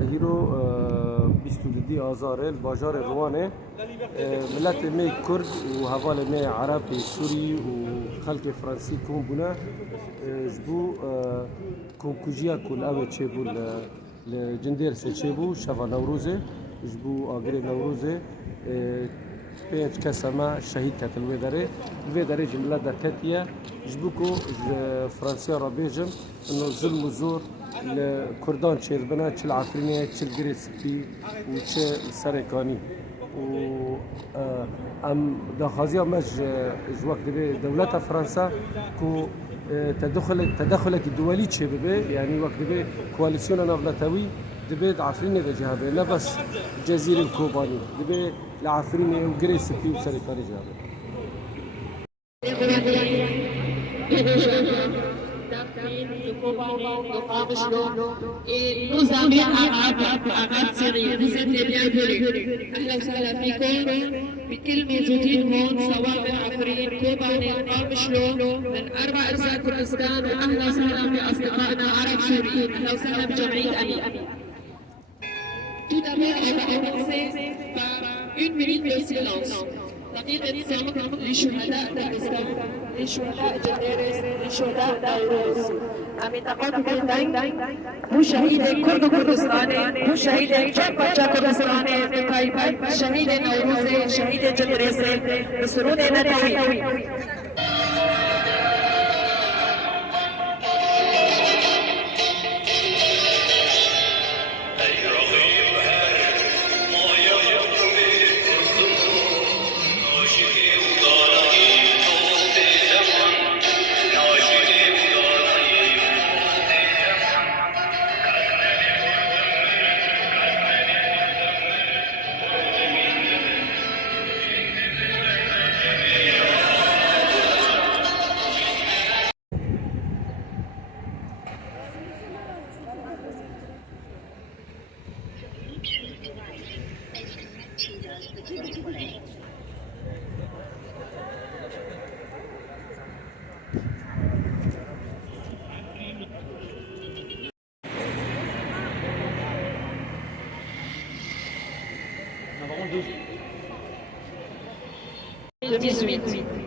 هيرو بيستودي آزار الباجار الرواني ملت مي كرد وهفال مي عربي سوري وخلق فرنسي كون بنا جبو كونكوجيا كل أول تشيبو الجندير سيتشيبو شفا نوروزي جبو آغري نوروزي بيت كسمة شهيد كتلوي داري جملة دكتية جبوكو فرنسيا رابيجم إنه ظلم وزور الكردان تشيربنا تشل عفرينية تشل جريسبي وتشل سرقاني و ام دخازيا مج جواك دولة فرنسا كو تدخلك الدولي تشبه يعني وقت دبي كواليسيون نافلاتوي دبي عفرينية جهابه لا بس الجزيرة الكوباني دبي العفرينية وجريسبي وسرقاني جهابه et nos amis arabes syriens, vous êtes les bienvenus. أهلا وسهلا فيكم بكل موجودين هون سواء من عفرين كوباني قام شلون من 4 أجزاء كردستان وأهلا وسهلا بأصدقائنا عرب سوريين أهلا وسهلا بجمعية أمين. Tout d'abord, on va commencer par une minute de silence. دقيقة صمت لشهداء داغستان لشهداء جنديرس لشهداء نوروز أمي تقاطع بلدان بو شهيد كرد كردستاني بو شهيد جربجا كردستاني بكايبان شهيد نوروز شهيد جنديرس بسرود ندوي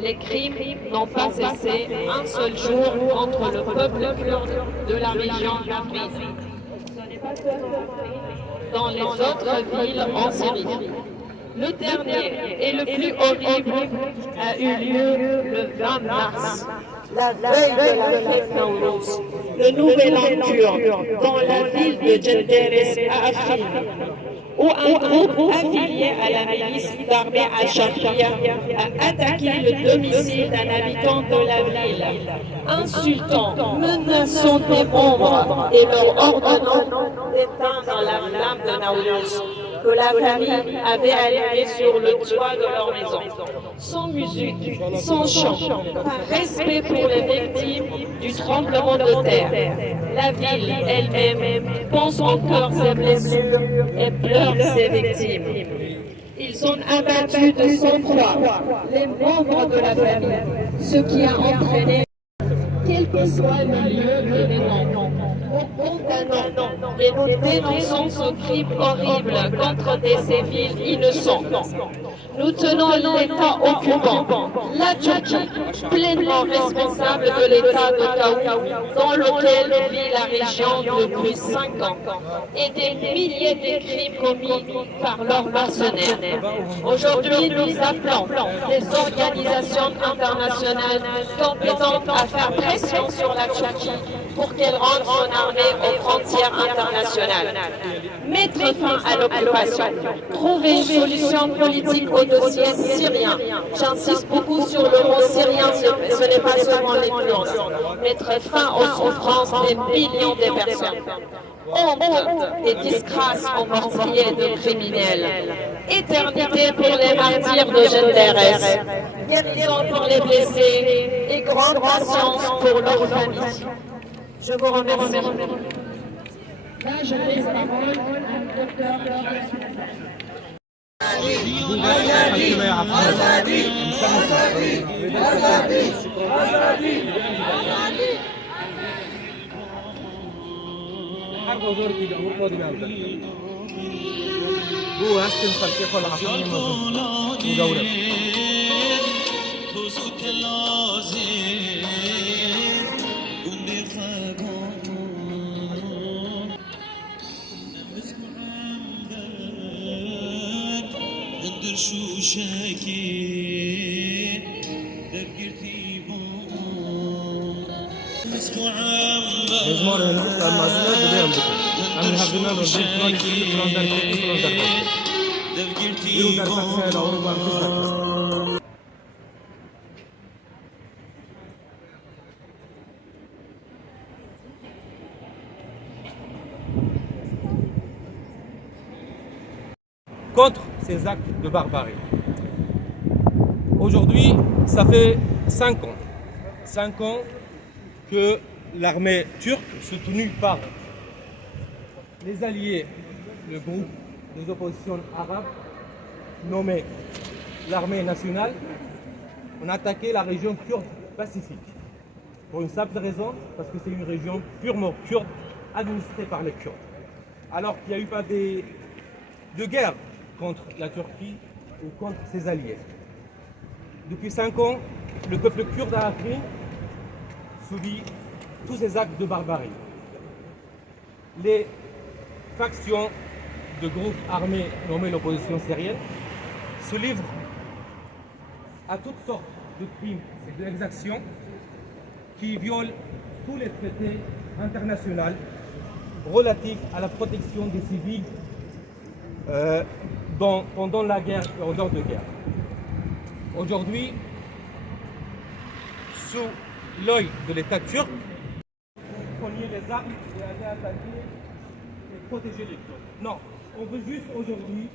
Les crimes n'ont pas cessé un seul jour entre le peuple kurde de la région d'Afrin. Ce n'est pas seulement dans les autres villes en Syrie. Le dernier et le plus horrible a eu lieu le 20 mars, la veille de la fête Nowruz, le nouvel an kurde, dans la ville de Genderes à Afrin, où un groupe affilié à la milice d'armée al-Shafia a attaqué le domicile d'un habitant de la ville, insultant, menaçant des membres et leur ordonnant d'éteindre la flamme de Nowruz que la famille avait allumée sur le toit de leur maison. Sans musique, sans chant, par respect pour les victimes du tremblement de terre, la ville elle-même pense encore ses blessures et pleure ses victimes. Ils ont abattu de sang-froid les membres de la famille, ce qui a entraîné, quel que soit le lieu de l'événement. Nous condamnons et nous dénonçons ce crime horrible contre des civils innocents. Nous tenons l'État occupant, la Turquie, pleinement responsable de l'État de Kaou, dans lequel vit la région depuis 5 ans, et des milliers de crimes commis par leurs mercenaires. Aujourd'hui, nous appelons les organisations internationales compétentes à faire pression sur la Turquie pour qu'elle rende son armée aux frontières internationales. Mettre fin à l'occupation, trouver une solution politique au dossier syrien. J'insiste beaucoup sur le mot syrien, ce n'est pas seulement les Kurdes. Mettre fin aux souffrances des millions de personnes. honte et disgrâce aux meurtriers de criminels. Éternité pour les martyrs de Genderes, guérison pour les blessés et grande patience pour leurs familles. Je vous remercie. Là, je laisse la parole au docteur حرب وزارة الأمور فاضي بهذا هو هستن خلقي ولا عشان مجاورة شو شاكي درجتي مزمار المعزلة بدأ بكم أنا هبنا نرجع فلان يجي فلان درجتي فلان درجتي يروح درجة سهلة أو ربع contre ces actes de barbarie. Aujourd'hui, ça fait 5 ans. 5 ans que l'armée turque, soutenue par les alliés, le groupe des oppositions arabes, nommé l'armée nationale, ont attaqué la région kurde pacifique. Pour une simple raison, parce que c'est une région purement kurde, administrée par les Kurdes. Alors qu'il n'y a eu pas de guerre contre la Turquie ou contre ses alliés. Depuis 5 ans, le peuple kurde à Afrin subit tous ces actes de barbarie. Les factions de groupes armés nommés l'opposition syrienne se livrent à toutes sortes de crimes et d'exactions qui violent tous les traités internationaux relatifs à la protection des civils pendant la guerre et en dehors de guerre. Aujourd'hui, sous l'œil de l'État turc, prenez les armes et aller attaquer et protéger les Kurdes. Non, on veut juste aujourd'hui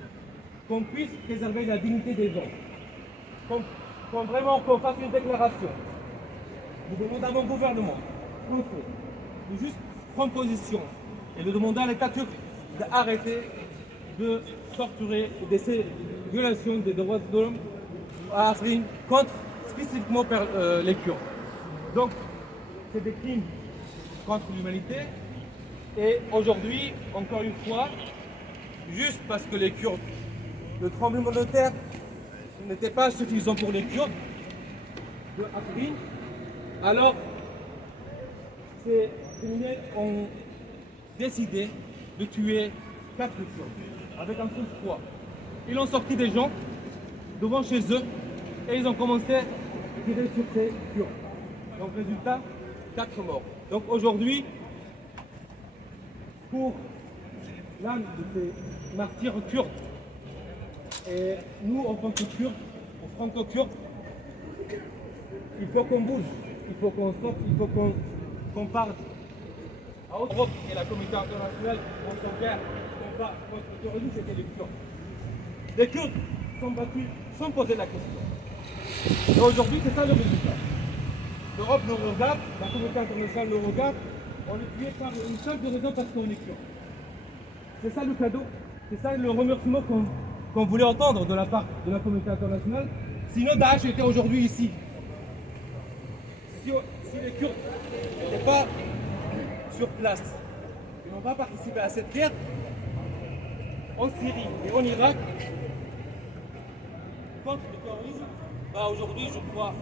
qu'on puisse préserver la dignité des gens. Qu'on vraiment qu'on fasse une déclaration. Nous demandons à mon gouvernement français de juste prendre position et de demander à l'État turc d'arrêter de torturer et de ces violations des droits de l'homme à Afrin contre spécifiquement les Kurdes. Donc, c'est des crimes contre l'humanité. Et aujourd'hui, encore une fois, juste parce que les Kurdes, le tremblement de terre n'était pas suffisant pour les Kurdes de Afrin, alors ces criminels ont décidé de tuer 4 Kurdes avec un seul froid. Ils ont sorti des gens devant chez eux et ils ont commencé à tirer sur ces Kurdes. Donc résultat, 4 morts. Donc aujourd'hui, pour l'âme de ces martyrs kurdes, et nous en tant que Kurdes, en franco-kurdes, il faut qu'on bouge, il faut qu'on sorte, il faut qu'on parle à l'Europe et la communauté internationale pour son guerre contre le terrorisme, c'était les Kurdes. Les Kurdes sont battus sans poser la question. Et aujourd'hui, c'est ça le résultat. L'Europe nous regarde, la communauté internationale nous regarde, on est tué par une simple raison parce qu'on est Kurdes. C'est ça le cadeau, c'est ça le remerciement qu'on voulait entendre de la part de la communauté internationale. Sinon, Daesh était aujourd'hui ici. Si les Kurdes n'étaient pas sur place, ils n'ont pas participé à cette guerre, en Syrie et en Irak, contre le terrorisme, aujourd'hui, je crois,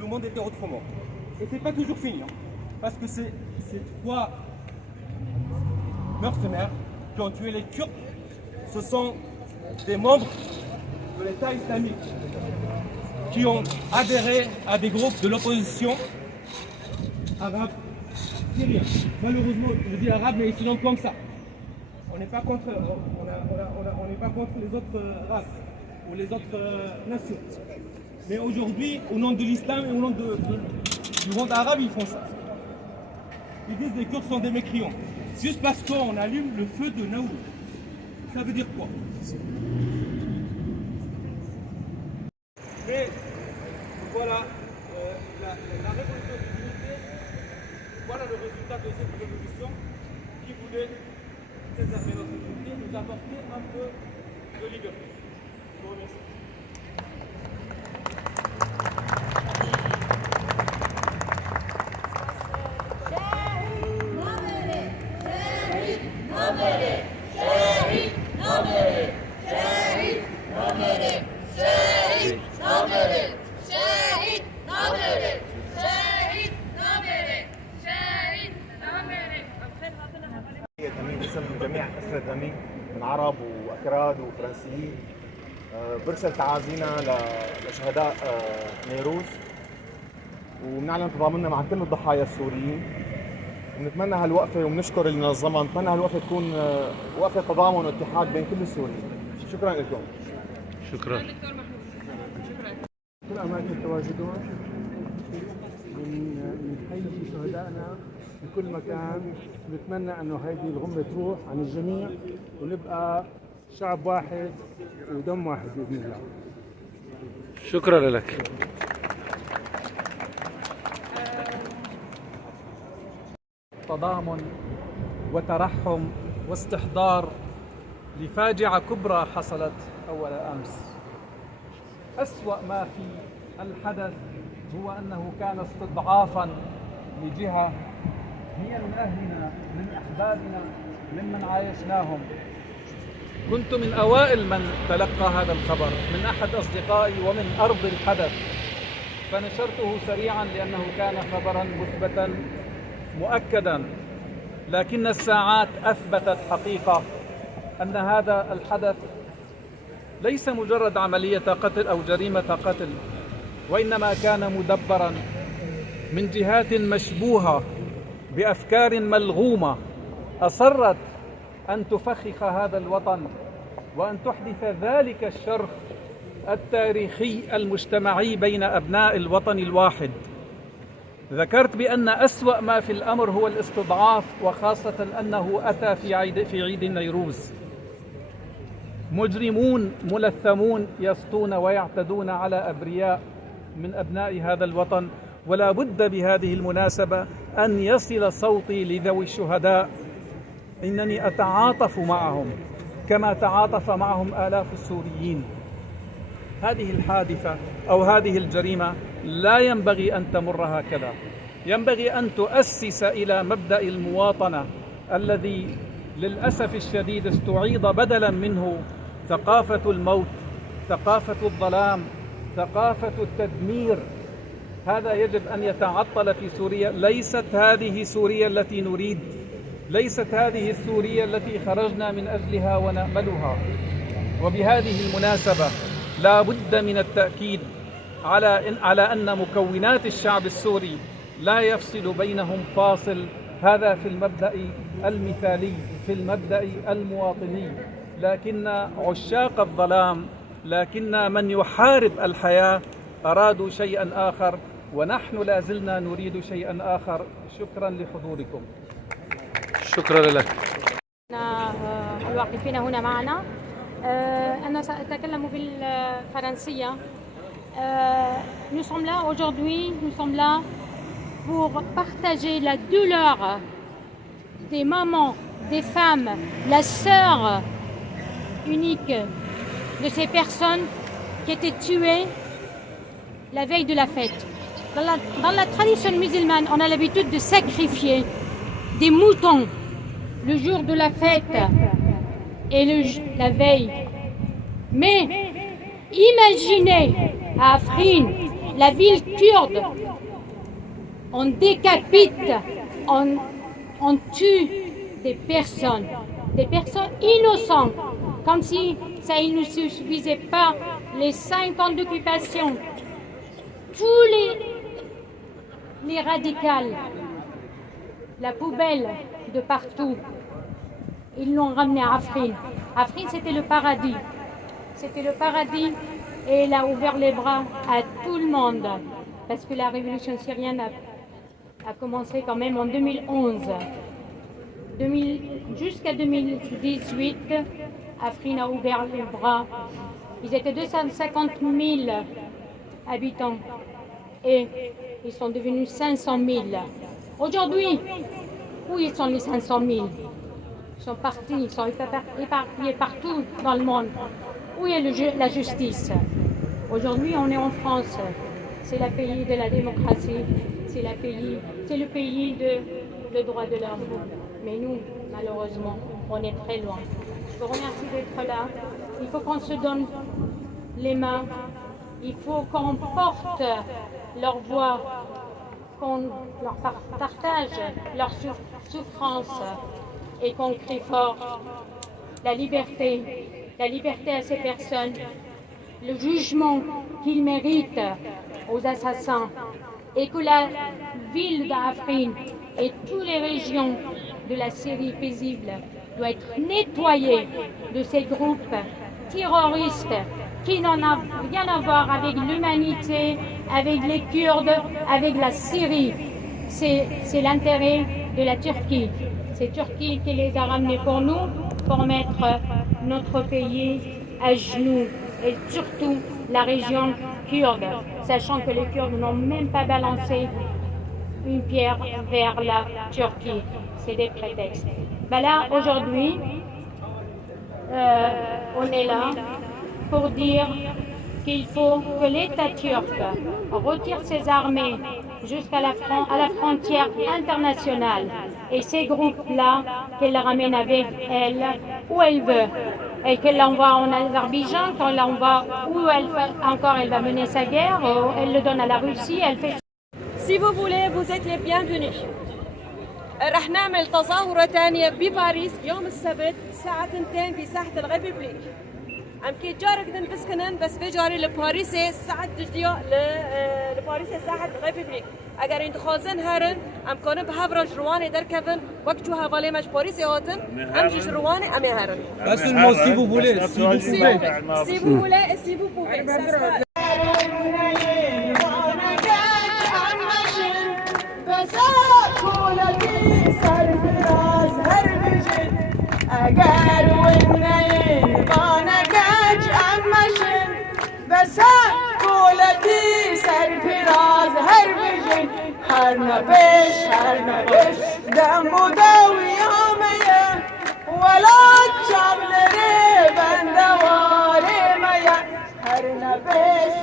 le monde était autrement. Et c'est pas toujours fini, parce que ces 3 mercenaires qui ont tué les Kurdes, ce sont des membres de l'État islamique qui ont adhéré à des groupes de l'opposition arabe syrienne. Malheureusement, je dis arabe, mais ils sont comme ça. On n'est pas contre, on n'est pas contre les autres races ou les autres nations. Mais aujourd'hui, au nom de l'islam et au nom du monde arabe, ils font ça. Ils disent que les Kurdes sont des mécréants. Juste parce qu'on allume le feu de Naour. Ça veut dire quoi? Mais voilà, la révolution de l'unité, voilà le résultat de cette révolution qui voulait préserver notre unité, nous apporter un peu de liberté. Je vous remercie. أمين باسم جميع أسرة أمين من عرب وأكراد وفرنسيين. برسل تعازينا لشهداء نيروز، وبنعلن تضامننا مع كل الضحايا السوريين. ونتمنى هالوقفة وبنشكر اللي نظمها، نتمنى هالوقفة تكون وقفة تضامن واتحاد بين كل السوريين. شكرا لكم. شكرا. كل أماكن تواجدهم من حي شهدائنا في كل مكان. نتمنى أنه هذه الغمة تروح عن الجميع ونبقى شعب واحد ودم واحد بإذن الله. شكرا لك. تضامن وترحم واستحضار لفاجعة كبرى حصلت أول أمس. أسوأ ما في الحدث هو أنه كان استضعافا لجهة هي من أهلنا، من أحبابنا، ممن عايشناهم. كنت من أوائل من تلقى هذا الخبر من أحد أصدقائي ومن أرض الحدث، فنشرته سريعا لأنه كان خبرا مثبتا مؤكدا. لكن الساعات أثبتت حقيقة أن هذا الحدث ليس مجرد عملية قتل أو جريمة قتل، وإنما كان مدبرا من جهات مشبوهة بأفكار ملغومة أصرت أن تفخخ هذا الوطن وأن تحدث ذلك الشرخ التاريخي المجتمعي بين أبناء الوطن الواحد. ذكرت بأن أسوأ ما في الأمر هو الاستضعاف، وخاصة أنه أتى في عيد النيروز. مجرمون ملثمون يسطون ويعتدون على أبرياء من أبناء هذا الوطن، ولا بد بهذه المناسبة أن يصل صوتي لذوي الشهداء. إنني أتعاطف معهم كما تعاطف معهم آلاف السوريين. هذه الحادثة أو هذه الجريمة لا ينبغي أن تمر هكذا. ينبغي أن تؤسس إلى مبدأ المواطنة الذي للأسف الشديد استعيض بدلا منه ثقافة الموت، ثقافة الظلام، ثقافة التدمير. هذا يجب أن يتعطل في سوريا. ليست هذه سوريا التي نريد، ليست هذه السوريا التي خرجنا من أجلها ونأملها. وبهذه المناسبة لا بد من التأكيد على أن مكونات الشعب السوري لا يفصل بينهم فاصل. هذا في المبدأ المثالي، في المبدأ المواطني. لكن عشاق الظلام، لكن من يحارب الحياة أرادوا شيئا آخر، ونحن لا زلنا نريد شيئا آخر. شكرا لحضوركم. شكرا لك. الواقفين هنا معنا. أنا سأتكلم بالفرنسية. Nous sommes là aujourd'hui, nous sommes là pour partager la douleur des mamans, des femmes, la sœur unique de ces personnes qui étaient tuées la veille de la fête. Dans la tradition musulmane, on a l'habitude de sacrifier des moutons le jour de la fête et la veille. Mais imaginez à Afrin, la ville kurde, on décapite, on tue des personnes innocentes, comme si ça ne nous suffisait pas, les 5 ans d'occupation. Tous les radicals, la poubelle de partout, ils l'ont ramené à Afrin. Afrin, c'était le paradis. C'était le paradis et il a ouvert les bras à tout le monde parce que la révolution syrienne a commencé quand même en 2011. Jusqu'à 2018, Afrin a ouvert les bras. Ils étaient 250 000 habitants et ils sont devenus 500 000. Aujourd'hui, où ils sont les 500 000? Ils sont partis, ils sont éparpillés partout dans le monde. Où est la justice? Aujourd'hui, on est en France. C'est le pays de la démocratie, c'est le pays de droit de l'homme. Mais nous, malheureusement, on est très loin. Je vous remercie d'être là. Il faut qu'on se donne les mains. Il faut qu'on porte leur voix, qu'on leur partage leur souffrance et qu'on crie fort la liberté à ces personnes, le jugement qu'ils méritent aux assassins, et que la ville d'Afrin et toutes les régions de la Syrie paisible doivent être nettoyées de ces groupes terroristes qui n'en ont rien à voir avec l'humanité, avec les Kurdes, avec la Syrie. C'est l'intérêt de la Turquie. C'est Turquie qui les a ramenés pour nous, pour mettre notre pays à genoux, et surtout la région kurde, sachant que les Kurdes n'ont même pas balancé une pierre vers la Turquie. C'est des prétextes. Là, aujourd'hui, on est là pour dire qu'il faut que l'État turc retire ses armées jusqu'à la frontière internationale et ces groupes-là, qu'elle ramène avec elle où elle veut et qu'elle l'envoie en Azerbaïdjan, qu'elle l'envoie où elle va mener sa guerre, ou elle le donne à la Russie, elle fait. Si vous voulez, vous êtes les bienvenus. رح نعمل تظاهرة تانية بباريس يوم السبت الساعة 2 في ساحة الريبوبليك. ام كي جارك دن بسكنن بس بجاري لباريس الساعة دجديو لباريس ساحة الريبوبليك. اگر انت خوازن هرن ام كونن بهافرج رواني در كفن وقت جو حوالي مش باريس هاتن ام جيش رواني ام هرن. بس المو سي vous voulez, si vous voulez et si vous pouvez. اگر ونین بانگج امشن بسا کولتی سرفراز هر بجن هر نبش دم و دوی آمیا ولا چملره بندواره میا هر نبش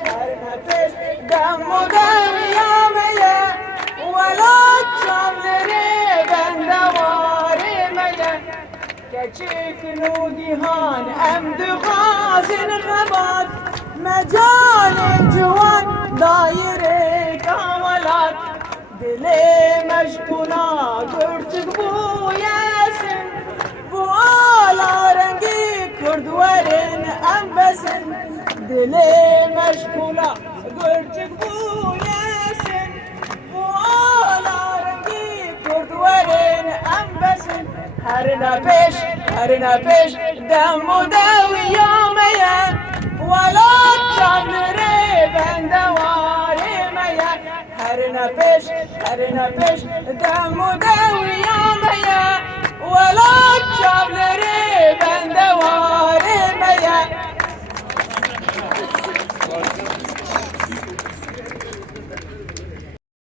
دم و دوی آمیا ولا چملره بندواره میا کچک نوگیهان امد غازن غبات مجال جوان دایره کاملات دل مشکونا گرچک بویسن بو آلا رنگی کردورن ام بسن دل مشکونا گرچک بویسن بو آلا رنگی کردورن ام بسن هر نپش دم و دوی یامیا ولا چمره بندواره میا هر نپش دم و دوی